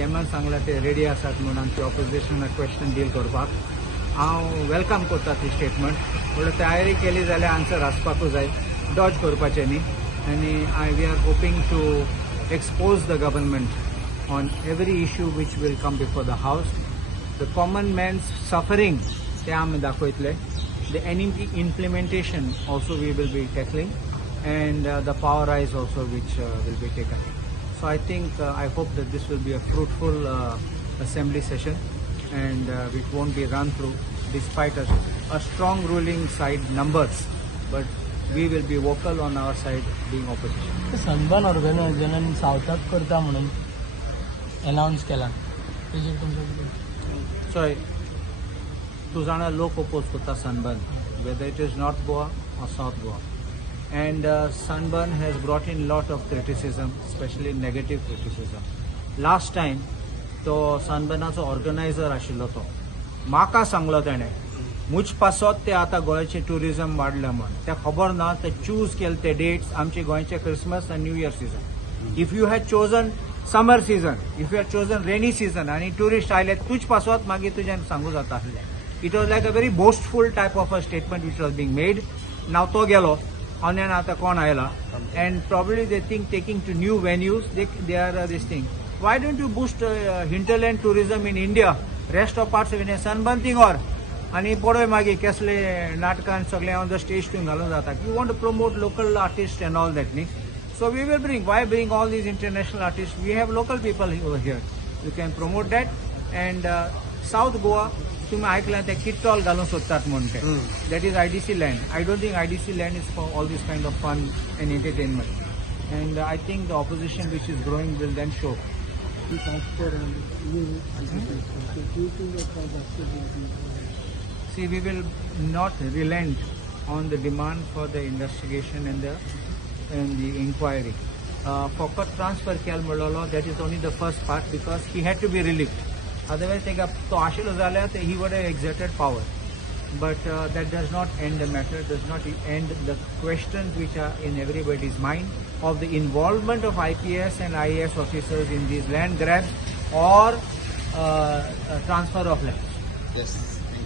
सीएमान सांगला ते रेडी आसात म्हणून आमची ऑपोजिशन क्वेश्चन डील करपाक हांव वेलकम करता ती स्टेटमेंट थोडी तयारी केली जाल्यार आन्सर आसपाकूच जाय डॉज करपाचें न्ही आनी we are hoping to expose the government on every issue which will come before the house. The common man's suffering ते आमी दाखयतले. The NEP implementation also we will be tackling, and the power rise also which will be taken. So I think I hope that this will be a fruitful assembly session, and it won't be run through despite a strong ruling side numbers, but we will be vocal on our side being opposition. Sunburn ऑर्गनायझेशनान सावथाक करता म्हणून announce केला तेजेर तुमचो So तूं जाणा लोक ओपोज करता sunburn whether it is North Goa or South Goa, and Sunburn has brought in lot of criticism, especially negative criticism. Last time तो सनबर्नाचो ऑर्गनायझर आशिल्लो तो म्हाका सांगलो तेणें मुझ पासत ते आतां गोंयचें ट्युरिजम वाडलें म्हण तें खबर ना ते चूज केले ते डेट्स आमचे गोंयचे क्रिसमस आनी new year season. If you had chosen summer season, if you had chosen rainy season आनी ट्युरिस्ट आयले तुज पासत मागीर तुज्यान सांगू जाता आसलें. It was like a very boastful type of a statement which was being made. नाव तो गेलो आनी आतां कोण आयला and probably they think taking to new venues they are this thing. Why don't you boost hinterland tourism in India rest of parts of India sunburn thing or आणि पळय मागीर कसले नाटकां सगळे ऑन द स्टेज टू घालून जाता. You want to promote local artist and all that न्ही. So we will bring why bring all these international artist. We have local people here. You can promote that. And south Goa तुम्ही ऐकला ते किट्टॉल घालून सोदतात म्हणते that is IDC land. I don't think IDC land is for all these kind of fun and entertainment. And I think the opposition which is growing will then show. See, we will not relent on the demand for the investigation and the inquiry. Focus transfer केल म्हणलो, that is only the first part because he had to be relieved. Otherwise, तो आशिल्लो जाल्यार he would have exerted power. But that does not end the matter. Does not end the questions which are in everybody's mind of the involvement of IPS and IAS officers in these land grabs or transfer of land. Yes.